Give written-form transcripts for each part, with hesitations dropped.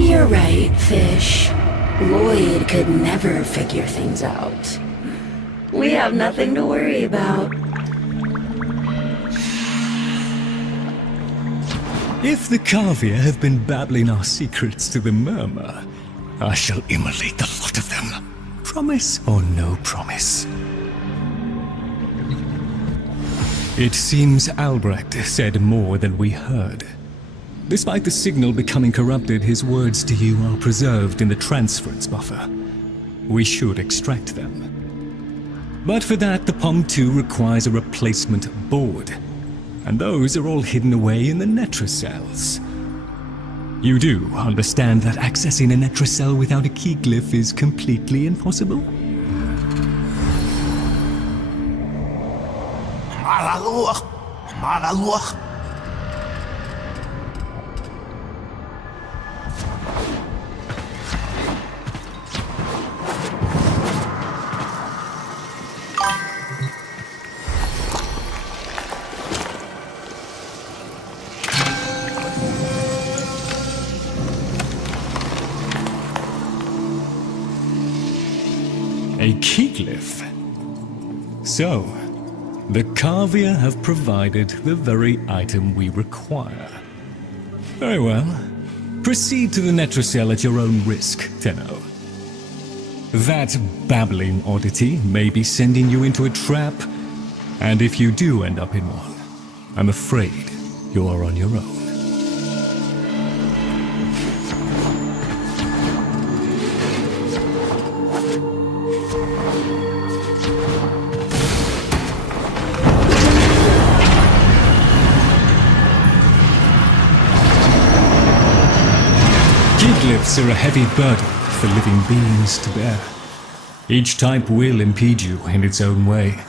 You're right, Fish. Lloyd could never figure things out. We have nothing to worry about. If the Cavia have been babbling our secrets to the Murmur, I shall immolate the lot of them. Promise or no promise? It seems Albrecht said more than we heard. Despite the signal becoming corrupted, his words to you are preserved in the transference buffer. We should extract them. But for that, the POM 2 requires a replacement board. And those are all hidden away in the Netracells. You do understand that accessing a Netracell without a key glyph is completely impossible? A key glyph? So, the Cavia have provided the very item we require. Very well. Proceed to the Netracell at your own risk, Tenno. That babbling oddity may be sending you into a trap, and if you do end up in one, I'm afraid you are on your own. Glyphs are a heavy burden for living beings to bear. Each type will impede you in its own way.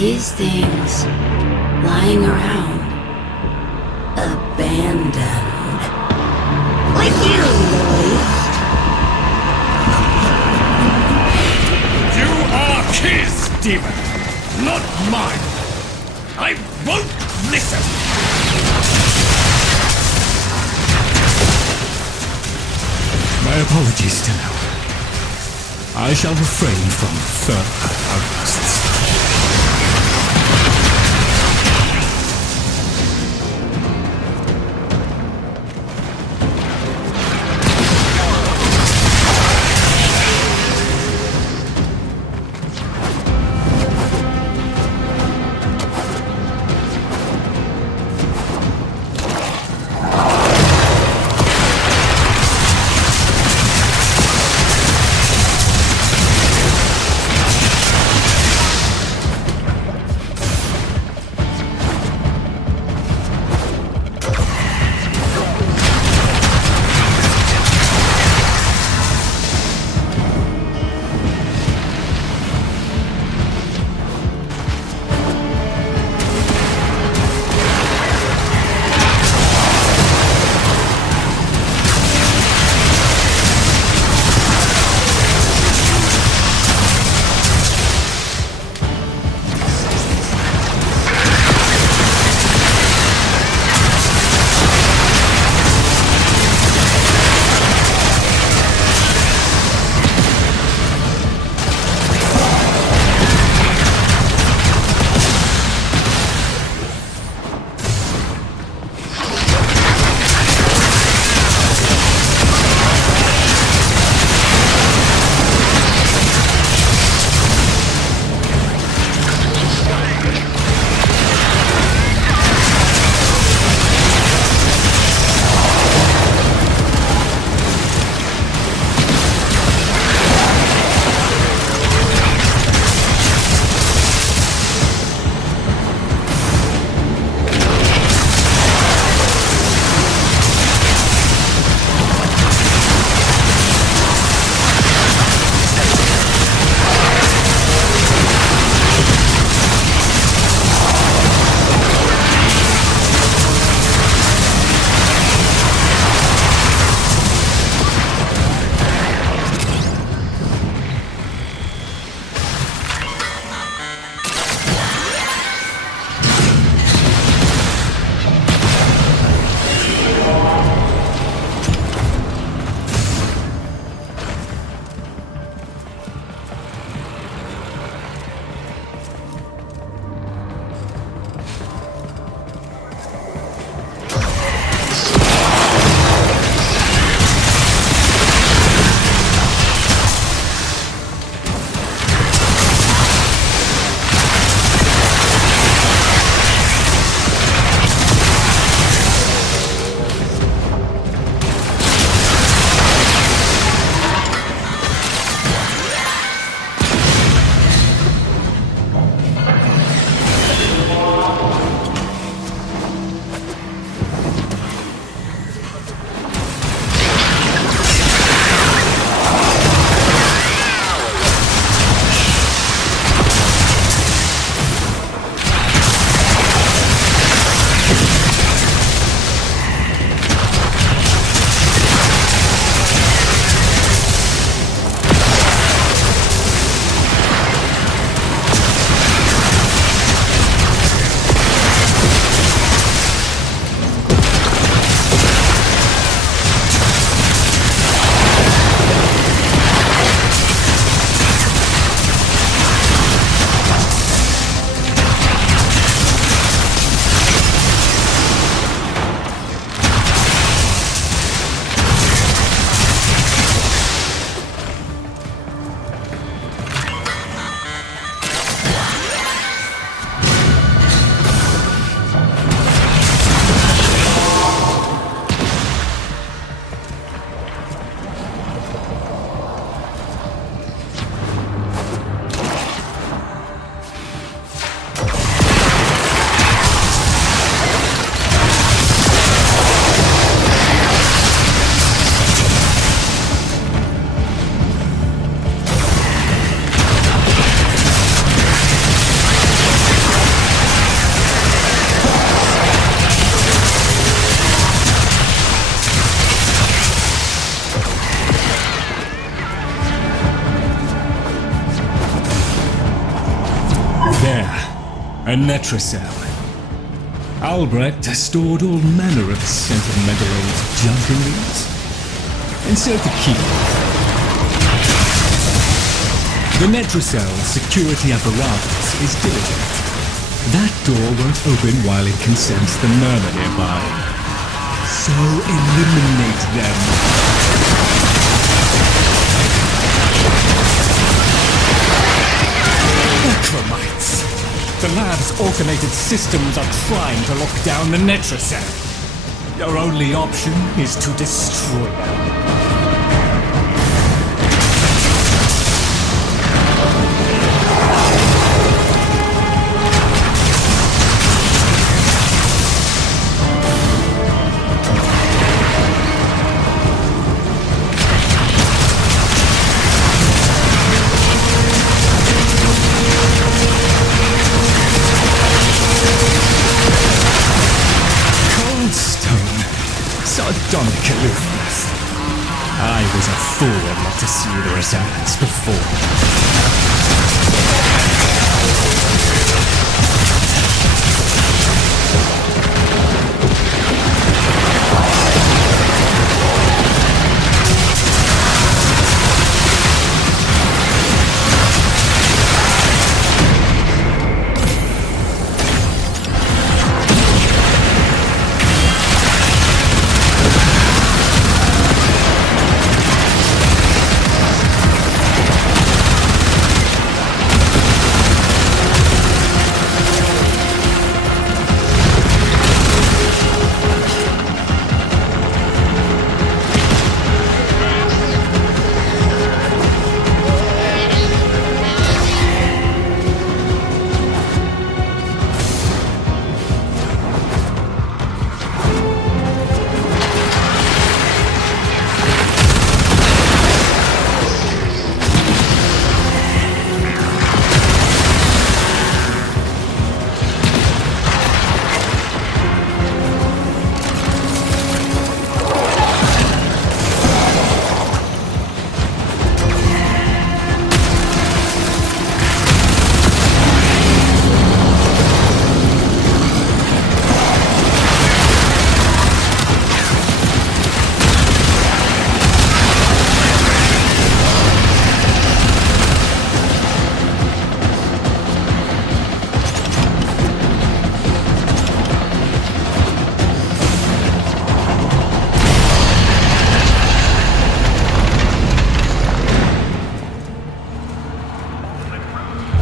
These things lying around, abandoned. Like you, Lloyd. You are his demon, not mine. I won't listen. My apologies to now. I shall refrain from further outbursts. A Netracell. Albrecht stored all manner of sentimental old junk in these. Insert the key. The Netracell's security apparatus is diligent. That door won't open while it can sense the murmur nearby. So eliminate them. Necromites! The lab's automated systems are trying to lock down the Netracell. Your only option is to destroy them. Sardonic aloofness. I was a fool not to see the resemblance before.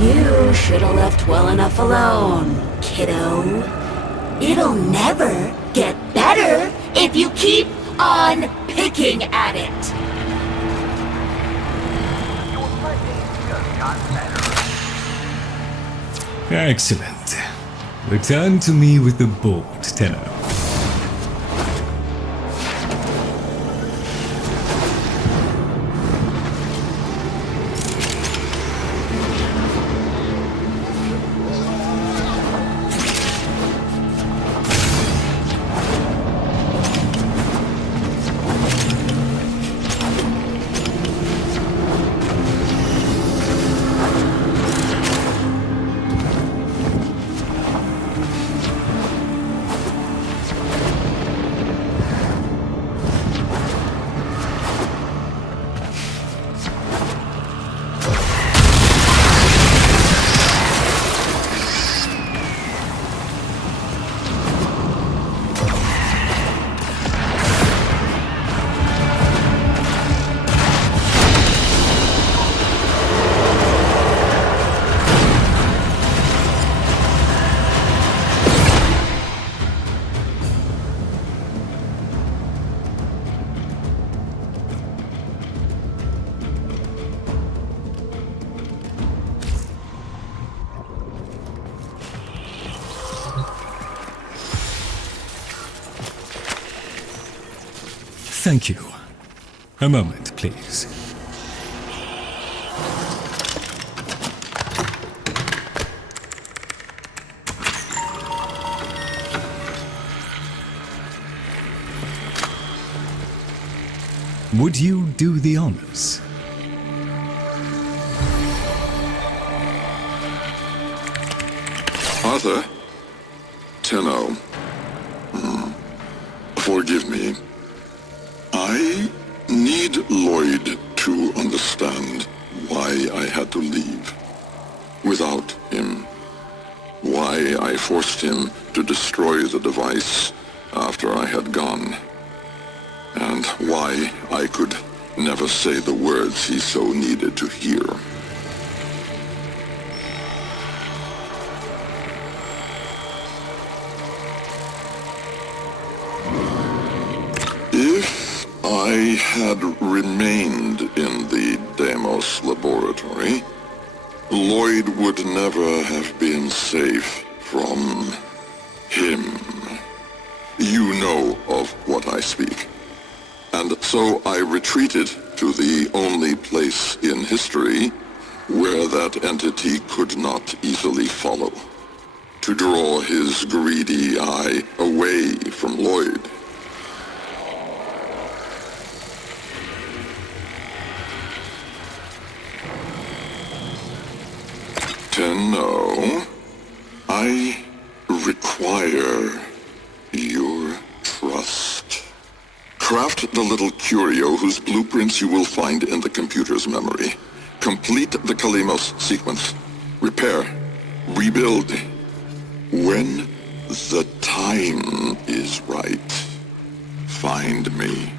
You should have left well enough alone, kiddo. It'll never get better if you keep on picking at it. Excellent. Return to me with the board, Tenno. Thank you. A moment, please. Would you do the honors? Brother, Tenno, forgive me. I need Lloyd to understand why I had to leave without him. Why I forced him to destroy the device after I had gone. And why I could never say the words he so needed to hear. If I had remained in the Deimos laboratory, Lloyd would never have been safe from him. You know of what I speak. And so I retreated to the only place in history where that entity could not easily follow, to draw his greedy eye away from Lloyd. Tenno, I require your trust. Craft the little curio whose blueprints you will find in the computer's memory. Complete the Kalimos sequence. Repair. Rebuild. When the time is right, find me.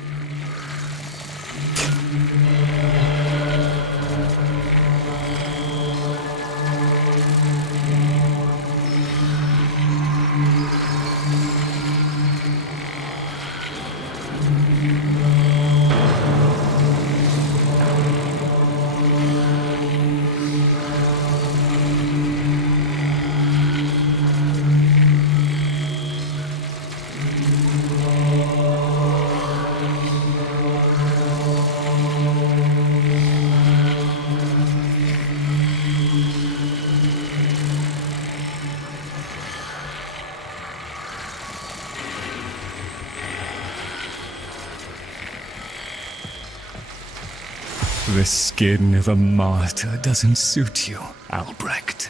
The skin of a martyr doesn't suit you, Albrecht.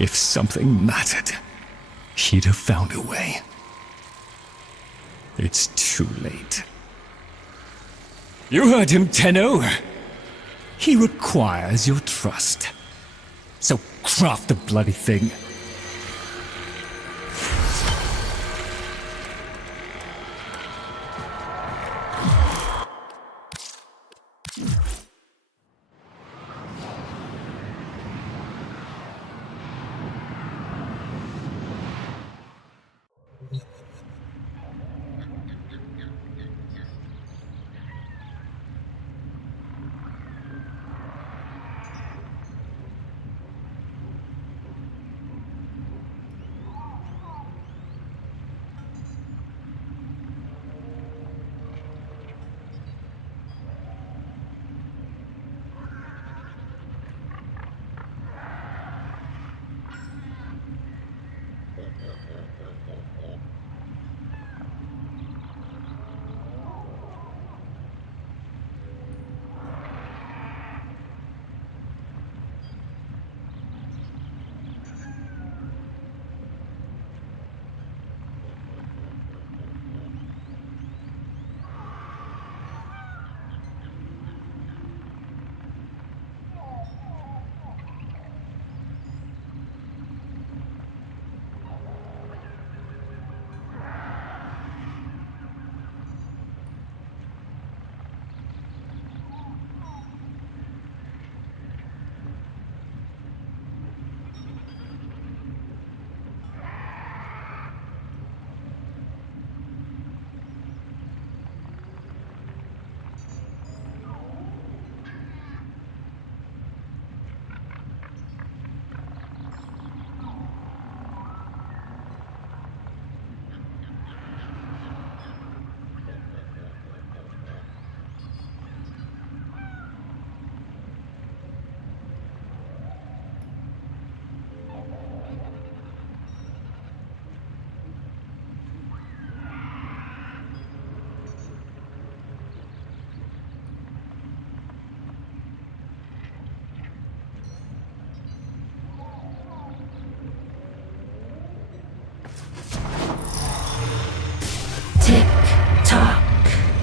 If something mattered, she'd have found a way. It's too late. You heard him, Tenno. He requires your trust. So craft the bloody thing.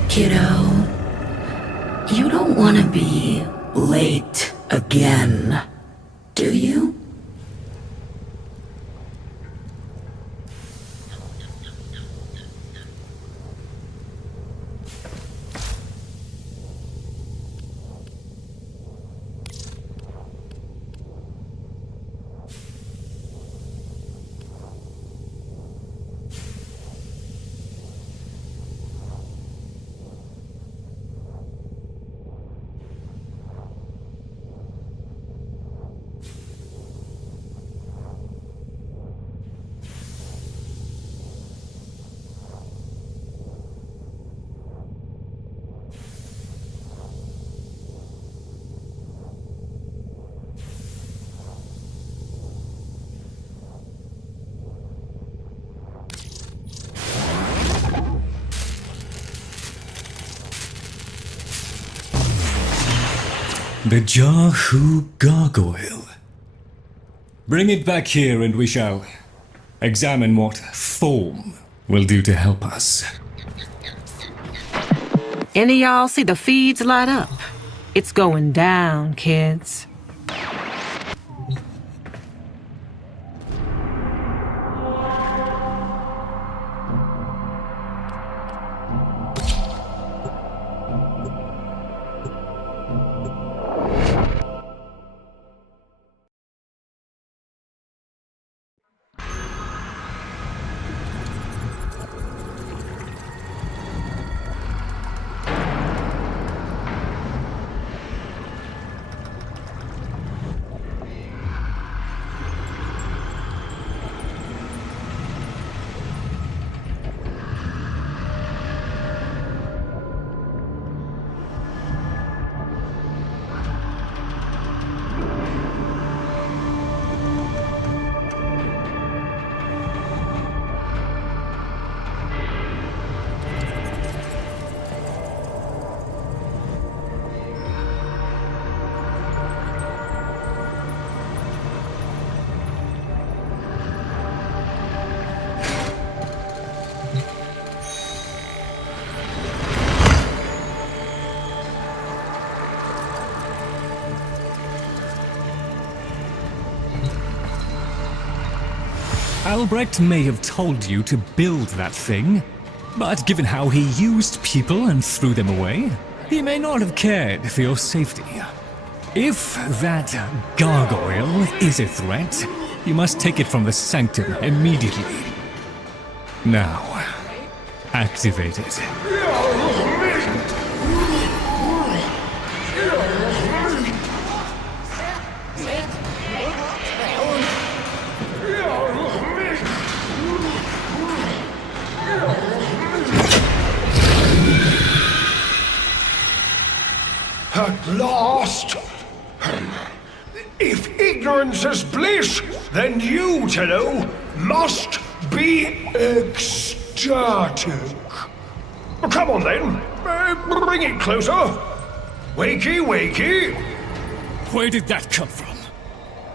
Kiddo, you don't want to be late again, do you? The Jahu gargoyle. Bring it back here and we shall examine what form will do to help us. Any of y'all see the feeds light up? It's going down, kids. Albrecht may have told you to build that thing, but given how he used people and threw them away, he may not have cared for your safety. If that gargoyle is a threat, you must take it from the sanctum immediately. Now, activate it. At last! If ignorance is bliss, then you, Tenno, must be ecstatic. Come on then, bring it closer. Wakey, wakey. Where did that come from?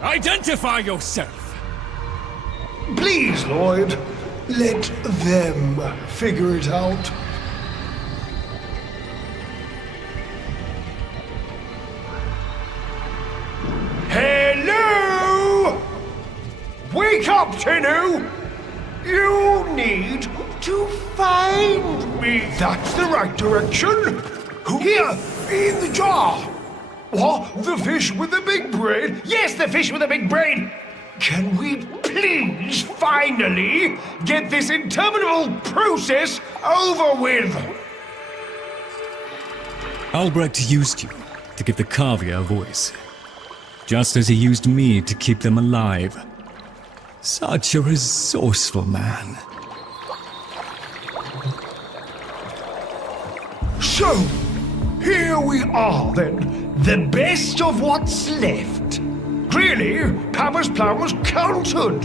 Identify yourself! Please, Lloyd, let them figure it out. Hello! Wake up, Tenno! You need to find me. That's the right direction. Here, in the jar. What? The fish with the big brain? Yes, the fish with the big brain. Can we please finally get this interminable process over with? Albrecht used you to give the Kavia a voice, just as he used me to keep them alive. Such a resourceful man. So, here we are then, the best of what's left. Clearly, Papa's plan was countered.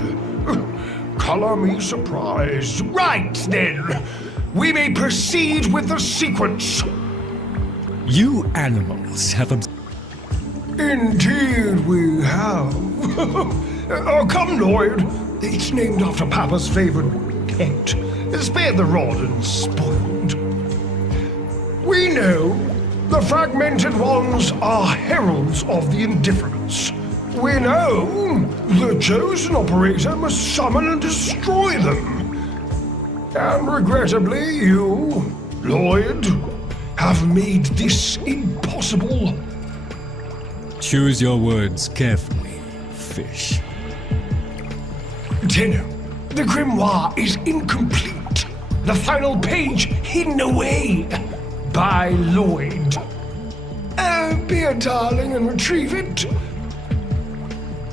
Color me surprised. Right then, we may proceed with the sequence. You animals have Indeed we have. Come, Lloyd. It's named after Papa's favorite pet. Spare the rod and spoiled. We know the fragmented ones are heralds of the indifference. We know the chosen operator must summon and destroy them. And regrettably, you, Lloyd, have made this impossible. Choose your words carefully, fish. Tenno, the grimoire is incomplete. The final page hidden away by Lloyd. Be a darling and retrieve it.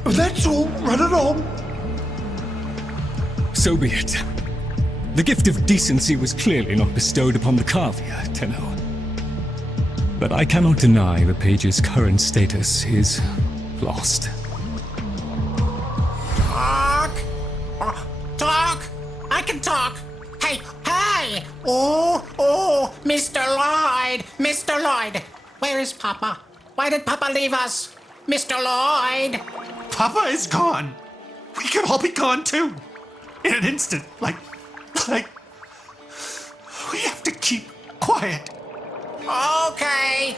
That's all. Run along. So be it. The gift of decency was clearly not bestowed upon the Carvier, Tenno. But I cannot deny the page's current status is lost. Talk! I can talk! Hey! Oh, Mr. Lloyd! Mr. Lloyd! Where is Papa? Why did Papa leave us? Mr. Lloyd! Papa is gone. We could all be gone too. In an instant. Like, we have to keep quiet. Okay.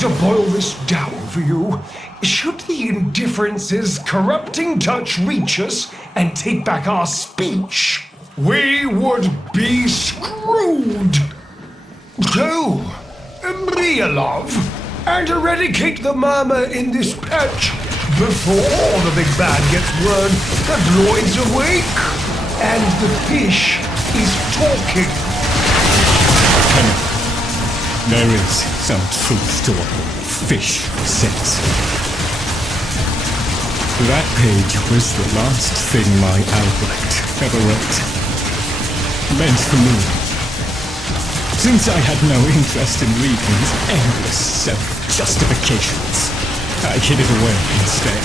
To boil this down for you, should the indifference's corrupting touch reach us and take back our speech, we would be screwed. Go, Merio, love, and eradicate the murmur in this patch before the big bad gets word that Lloyd's awake and the fish is talking. There is some truth to what fish says. That page was the last thing my Albrecht ever wrote. Meant for me. Since I had no interest in reading his endless self-justifications, I hid it away instead.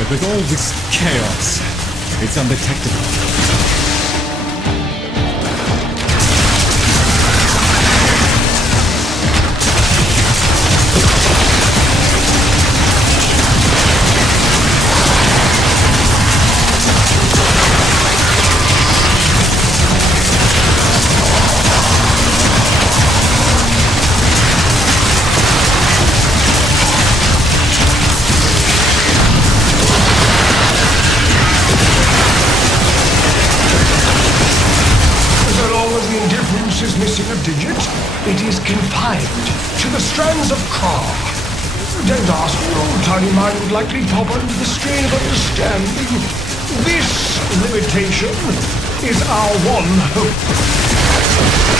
But with all this chaos, it's undetectable. Digit, it is confined to the strands of car. Don't ask, your tiny mind would likely pop under the strain of understanding. This limitation is our one hope.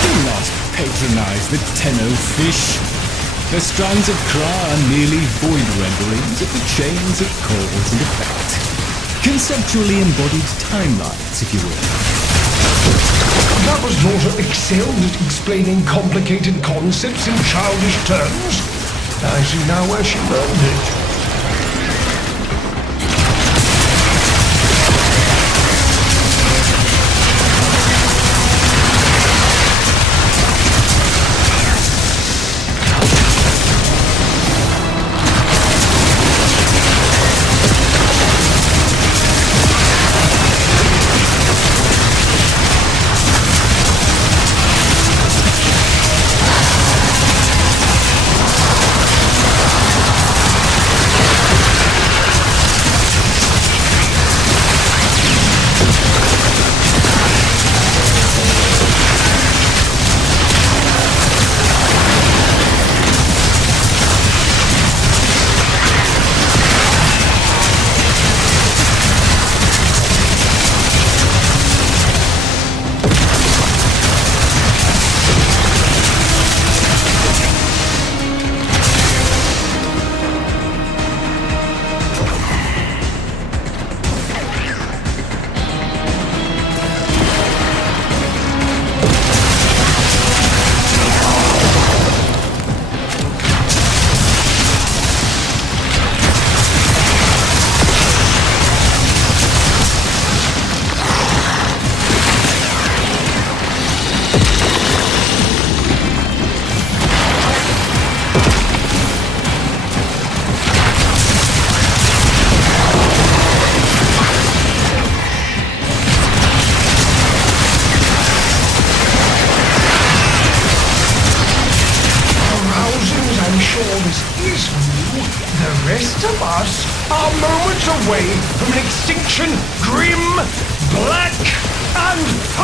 Do not patronize the Tenno fish. The strands of Kra are merely void renderings of the chains of cause and effect. Conceptually embodied timelines, if you will. Papa's daughter excelled at explaining complicated concepts in childish terms. I see now where she learned it.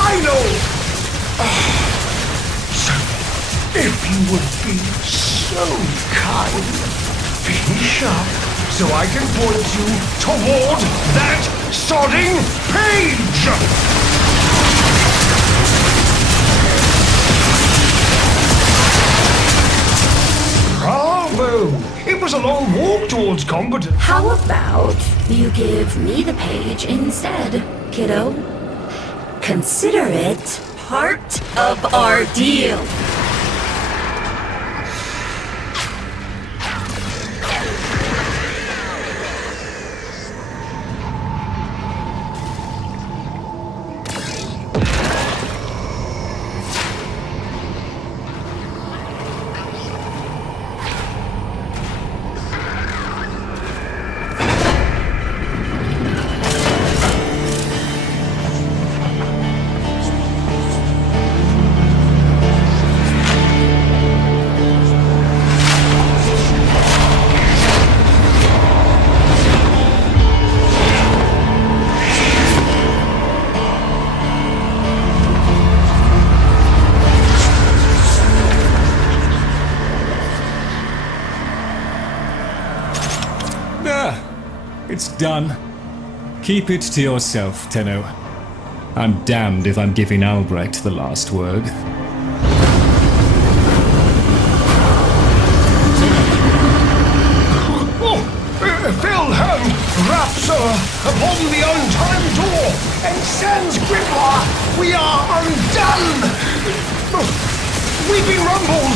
final! So, if you would be so kind, finish up so I can point you toward that sodding page! Bravo! It was a long walk towards competence. How about you give me the page instead, kiddo? Consider it part of our deal. It's done. Keep it to yourself, Tenno. I'm damned if I'm giving Albrecht the last word. Wilhelm raps upon the untimed door, and sans Gripper, we are undone! Weeping Rumble!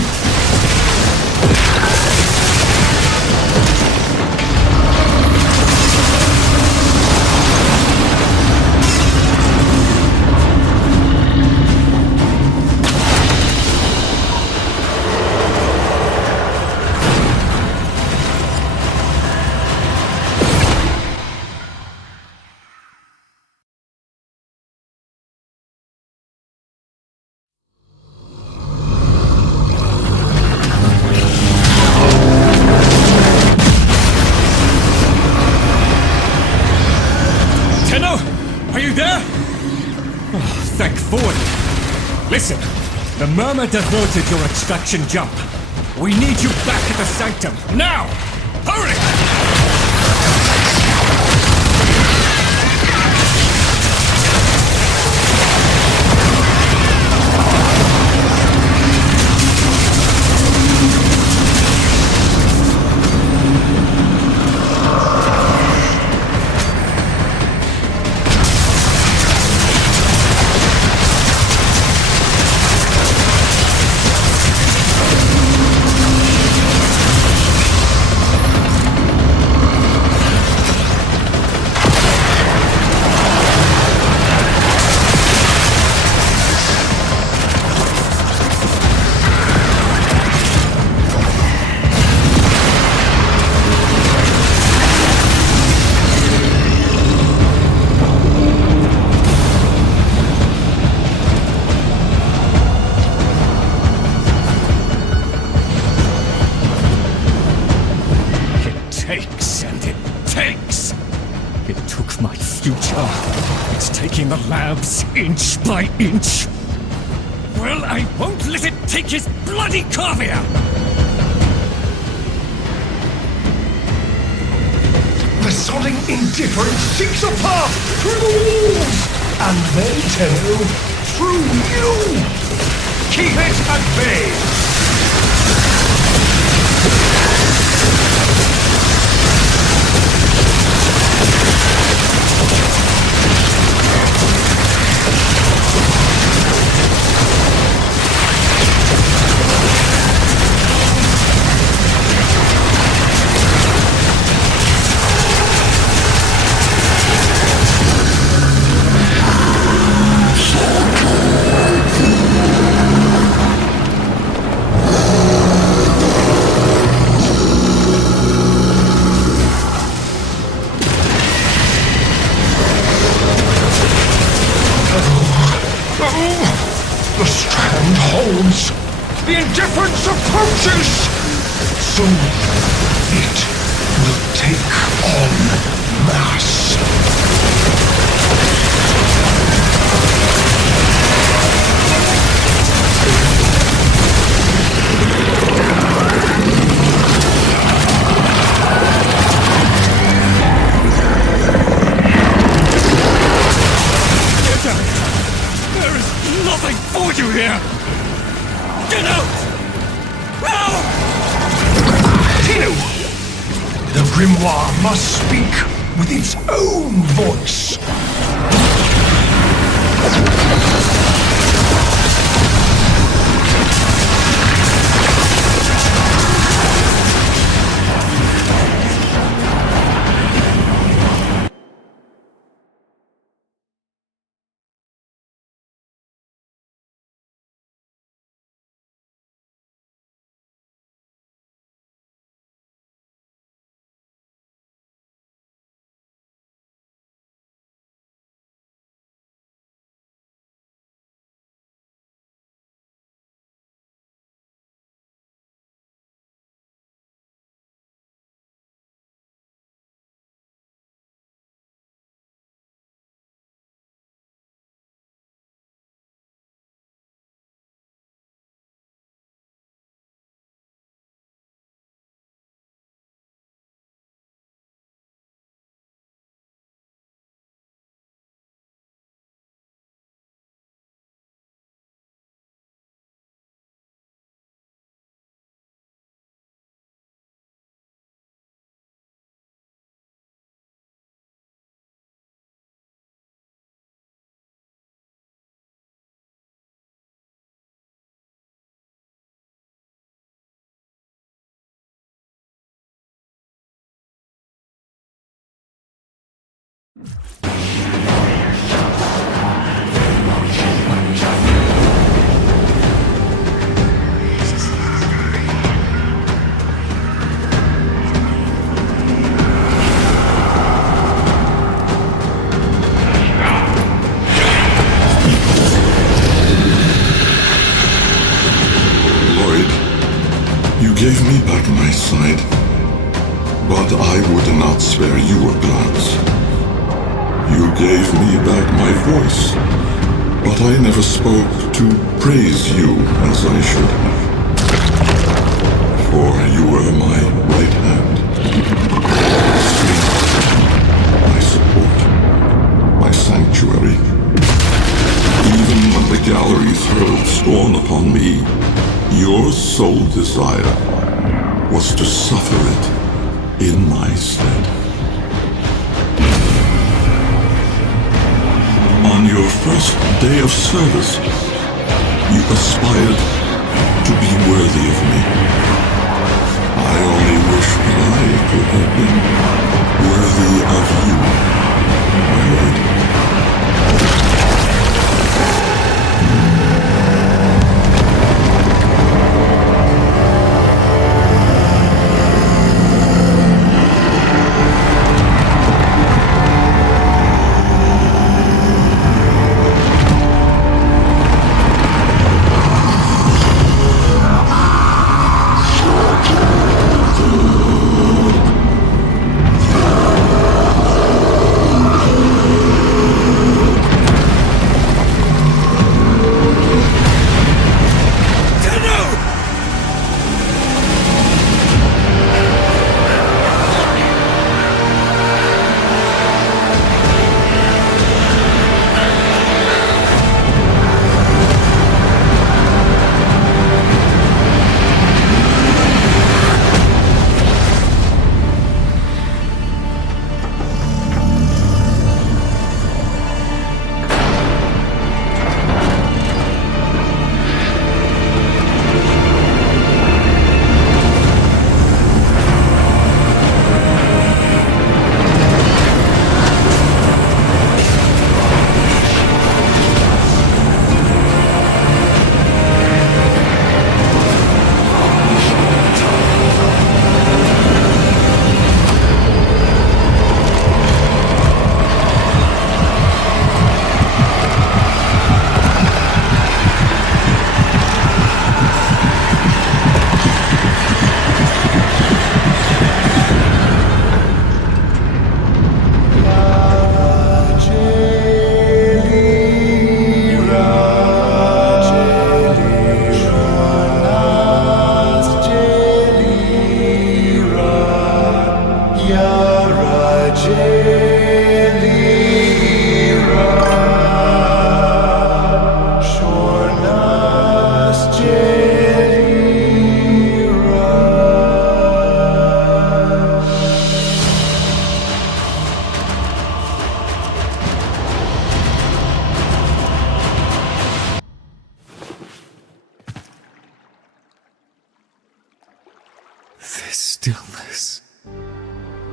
Thank Ford. Listen, the Murmur diverted your extraction jump. We need you back at the Sanctum, now! Hurry! It took my future. It's taking the labs inch by inch. Well, I won't let it take his bloody caviar! The sodding indifference seeks a path through the walls, and then, Tenno, through you! Keep it at bay! The strand holds. The indifference approaches. Soon it will take on mass. grimoire must speak with its own voice. Gave me back my sight, but I would not spare you a glance. You gave me back my voice, but I never spoke to praise you as I should have. For you were my right hand, my support, my sanctuary. Even when the galleries hurled scorn upon me, your sole desire was to suffer it in my stead. On your first day of service, you aspired to be worthy of me. I only wish that I could have been worthy of you, my lord.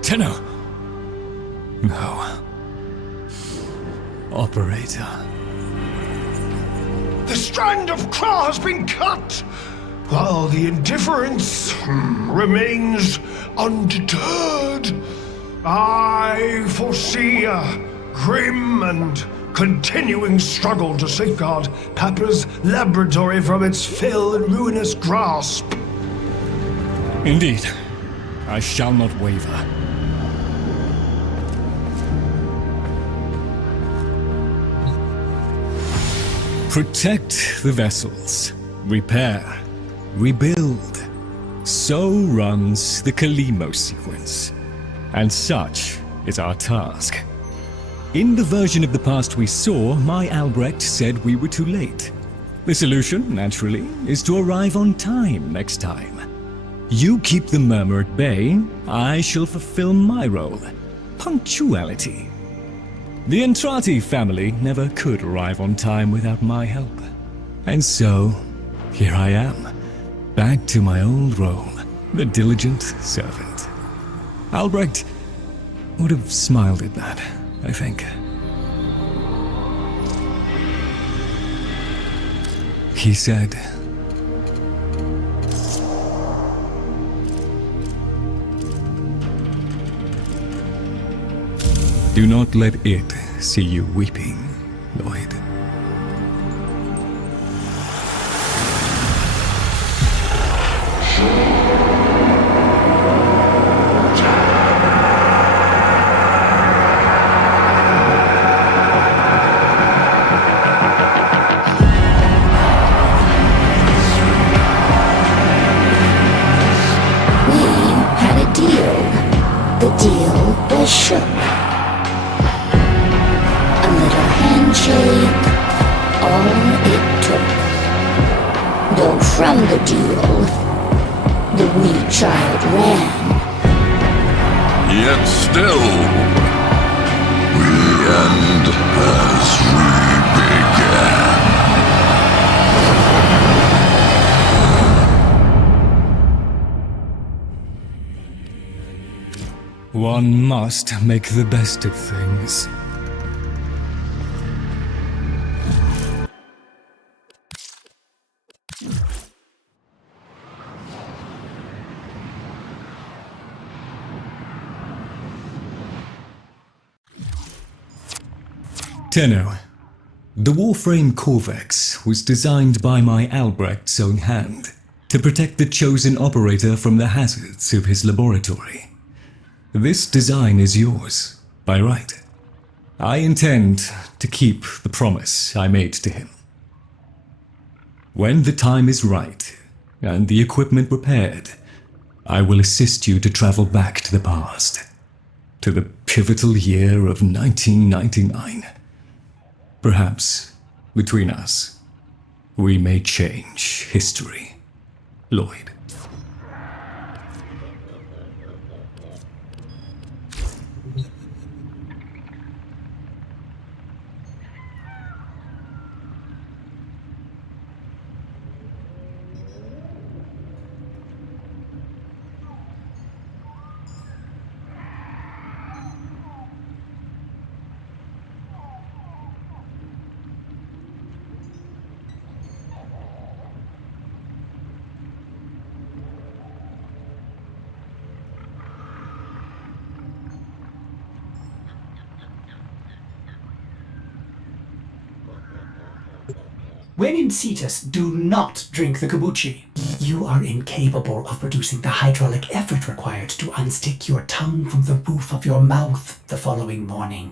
Tenno! No. Operator. The strand of claw has been cut, while the indifference remains undeterred. I foresee a grim and continuing struggle to safeguard Papa's laboratory from its fell and ruinous grasp. Indeed. I shall not waver. Protect the vessels. Repair. Rebuild. So runs the Kalimo sequence. And such is our task. In the version of the past we saw, my Albrecht said we were too late. The solution, naturally, is to arrive on time next time. You keep the murmur at bay, I shall fulfill my role. Punctuality. The Entrati family never could arrive on time without my help. And so, here I am, back to my old role, the diligent servant. Albrecht would have smiled at that, I think. He said, "Do not let it see you weeping, Lloyd." The deal was shook. A little handshake, all it took. Though from the deal, the wee child ran. Yet still, we end as we began. One must make the best of things. Tenno. The Warframe Corvex was designed by my Albrecht's own hand to protect the chosen operator from the hazards of his laboratory. This design is yours, by right. I intend to keep the promise I made to him. When the time is right, and the equipment repaired, I will assist you to travel back to the past, to the pivotal year of 1999. Perhaps, between us, we may change history, Lloyd. When in Cetus, do not drink the kombucha. You are incapable of producing the hydraulic effort required to unstick your tongue from the roof of your mouth the following morning.